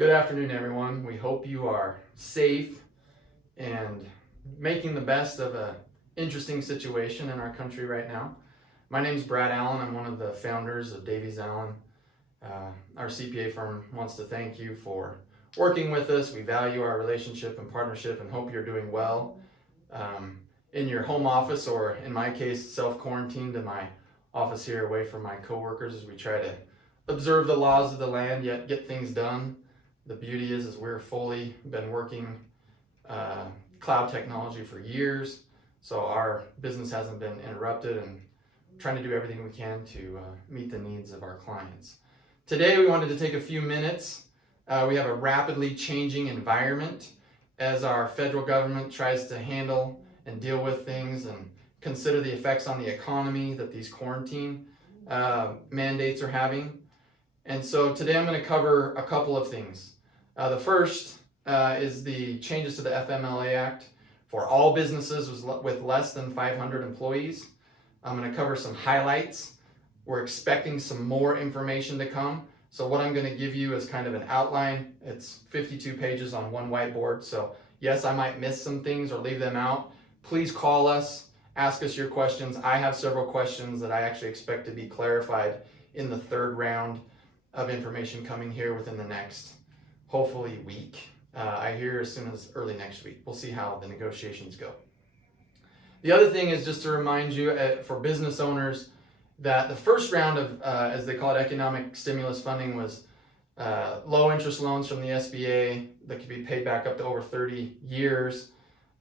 Good afternoon, everyone. We hope you are safe and making the best of an interesting situation in our country right now. My name is Brad Allen. I'm one of the founders of Davies Allen. Our CPA firm wants to thank you for working with us. We value our relationship and partnership and hope you're doing well in your home office, or in my case, self-quarantined in my office here away from my coworkers as we try to observe the laws of the land yet get things done. The beauty is we're fully been working cloud technology for years, so our business hasn't been interrupted, and trying to do everything we can to meet the needs of our clients. Today we wanted to take a few minutes. We have a rapidly changing environment as our federal government tries to handle and deal with things and consider the effects on the economy that these quarantine mandates are having. And so today I'm going to cover a couple of things. The first is the changes to the FMLA Act for all businesses with less than 500 employees. I'm going to cover some highlights. We're expecting some more information to come. So what I'm going to give you is kind of an outline. It's 52 pages on one whiteboard. So yes, I might miss some things or leave them out. Please call us, ask us your questions. I have several questions that I actually expect to be clarified in the third round of information coming here within the next, hopefully, week. I hear as soon as early next week. We'll see how the negotiations go. The other thing is just to remind you for business owners that the first round of, as they call it, economic stimulus funding was low interest loans from the SBA that could be paid back up to over 30 years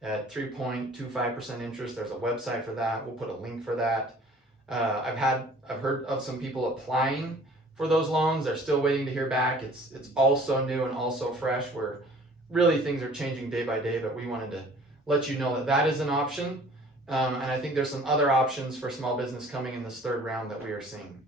at 3.25% interest. There's a website for that. We'll put a link for that. I've heard of some people applying for those loans. They're still waiting to hear back. It's all so new and all so fresh, where really things are changing day by day, but we wanted to let you know that that is an option. And I think there's some other options for small business coming in this third round that we are seeing.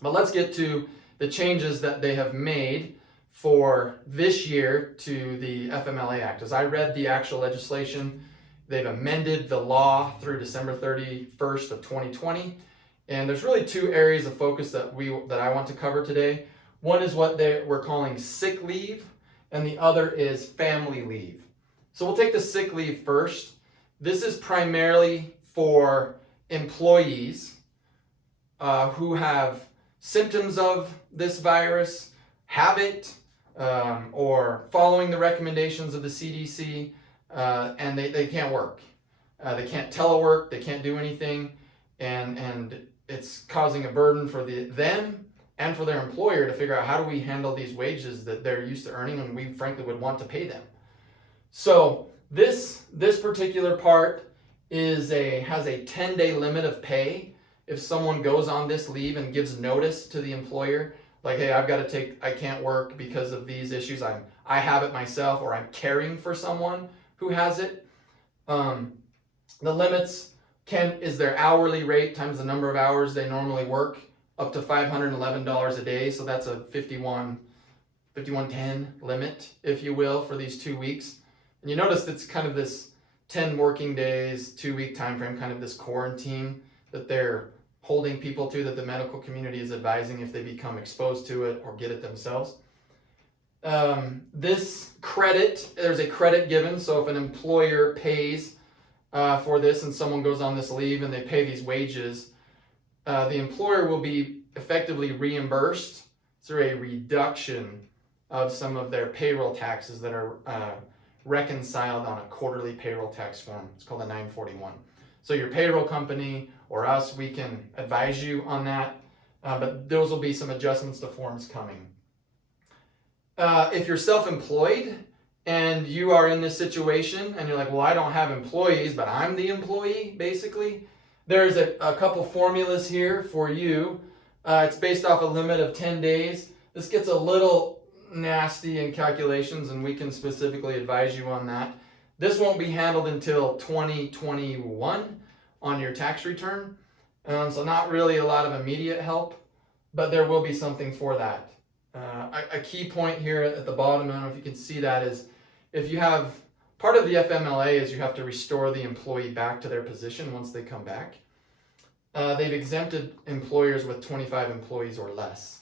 But let's get to the changes that they have made for this year to the FMLA Act. As I read the actual legislation, they've amended the law through December 31st of 2020. And there's really two areas of focus that I want to cover today. One is what we're calling sick leave, and the other is family leave. So we'll take the sick leave first. This is primarily for employees who have symptoms of this virus, have it, or following the recommendations of the CDC, and they can't work. They can't telework, they can't do anything, and it's causing a burden for them and for their employer to figure out how do we handle these wages that they're used to earning, and we frankly would want to pay them. So this particular part has a 10-day limit of pay. If someone goes on this leave and gives notice to the employer, like, hey, I can't work because of these issues. I have it myself, or I'm caring for someone who has it. The limits is their hourly rate times the number of hours they normally work, up to $511 a day. So that's a 5110 limit, if you will, for these 2 weeks. And you notice it's kind of this 10 working days, 2-week time frame, kind of this quarantine that they're holding people to, that the medical community is advising if they become exposed to it or get it themselves. This credit, there's a credit given. So if an employer pays for this and someone goes on this leave and they pay these wages, the employer will be effectively reimbursed through a reduction of some of their payroll taxes that are reconciled on a quarterly payroll tax form. It's called a 941. So your payroll company or us, we can advise you on that, but those will be some adjustments to forms coming. If you're self-employed and you are in this situation and you're like, well, I don't have employees, but I'm the employee, basically, there's a couple formulas here for you. It's based off a limit of 10 days. This gets a little nasty in calculations, and we can specifically advise you on that. This won't be handled until 2021 on your tax return. So not really a lot of immediate help, but there will be something for that. A key point here at the bottom, I don't know if you can see that, is if you have, part of the FMLA is you have to restore the employee back to their position once they come back. They've exempted employers with 25 employees or less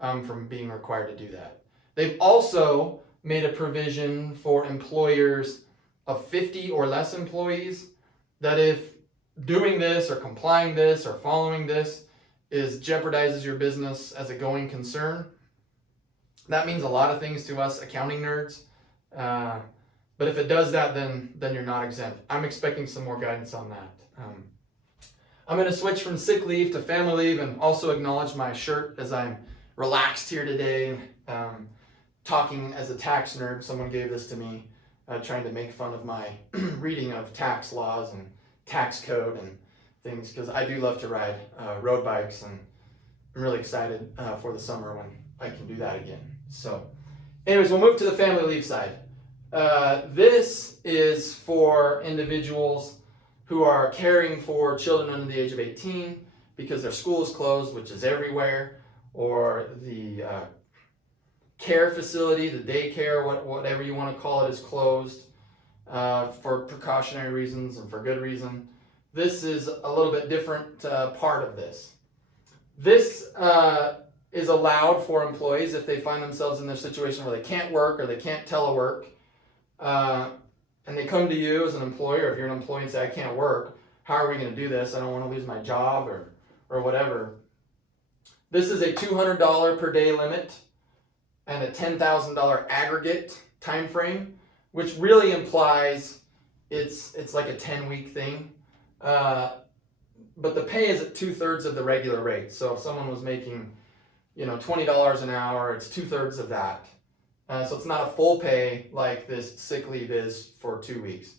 from being required to do that. They've also made a provision for employers of 50 or less employees that if doing this or complying this or following this jeopardizes your business as a going concern, that means a lot of things to us accounting nerds. But if it does that, then you're not exempt. I'm expecting some more guidance on that. I'm going to switch from sick leave to family leave and also acknowledge my shirt as I'm relaxed here today, talking as a tax nerd. Someone gave this to me, trying to make fun of my reading of tax laws and tax code and things, because I do love to ride road bikes, and I'm really excited for the summer when I can do that again. So anyways, we'll move to the family leave side. This is for individuals who are caring for children under the age of 18 because their school is closed, which is everywhere, or the care facility, the daycare, whatever you want to call it, is closed for precautionary reasons and for good reason. This is a little bit different part of this. This is allowed for employees if they find themselves in their situation where they can't work or they can't telework, and they come to you as an employer. If you're an employee and say, I can't work, how are we going to do this? I don't want to lose my job or whatever. This is a $200 per day limit and a $10,000 aggregate time frame, which really implies it's like a 10-week thing. But the pay is at 2/3 of the regular rate. So if someone was making, $20 an hour, it's 2/3 of that. So it's not a full pay like this sick leave is for 2 weeks.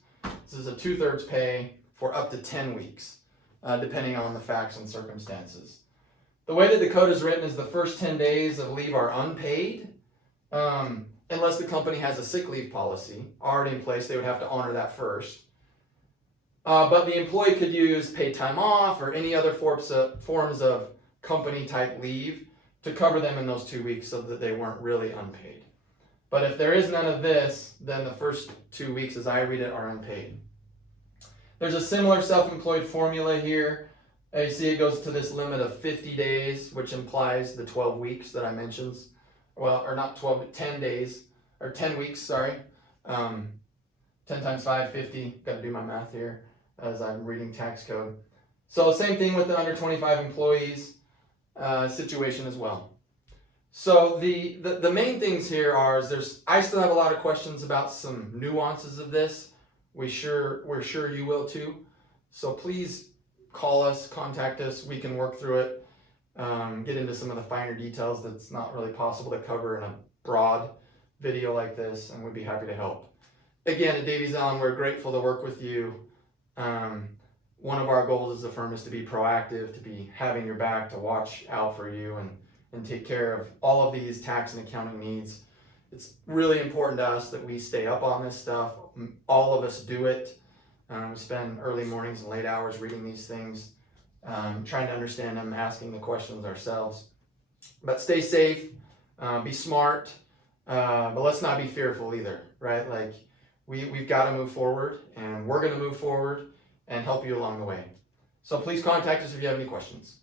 This is a 2/3 pay for up to 10 weeks, depending on the facts and circumstances. The way that the code is written is the first 10 days of leave are unpaid, unless the company has a sick leave policy already in place. They would have to honor that first. But the employee could use paid time off or any other forms of company type leave to cover them in those 2 weeks so that they weren't really unpaid. But if there is none of this, then the first 2 weeks, as I read it, are unpaid. There's a similar self-employed formula here. You see it goes to this limit of 50 days, which implies the 12 weeks that I mentioned. Well, or not 12, but 10 days, or 10 weeks, sorry. 10 times 5, 50. Got to do my math here as I'm reading tax code. So same thing with the under 25 employees situation as well. So the main things here are I still have a lot of questions about some nuances of this. We're sure you will too. So please call us, contact us. We can work through it, get into some of the finer details that's not really possible to cover in a broad video like this, and we'd be happy to help. Again, at Davies Allen, we're grateful to work with you. One of our goals as a firm is to be proactive, to be having your back, to watch out for you and take care of all of these tax and accounting needs. It's really important to us that we stay up on this stuff. All of us do it. We spend early mornings and late hours reading these things, trying to understand them, asking the questions ourselves. But stay safe, be smart, but let's not be fearful either, right? Like we've got to move forward, and we're going to move forward and help you along the way. So please contact us if you have any questions.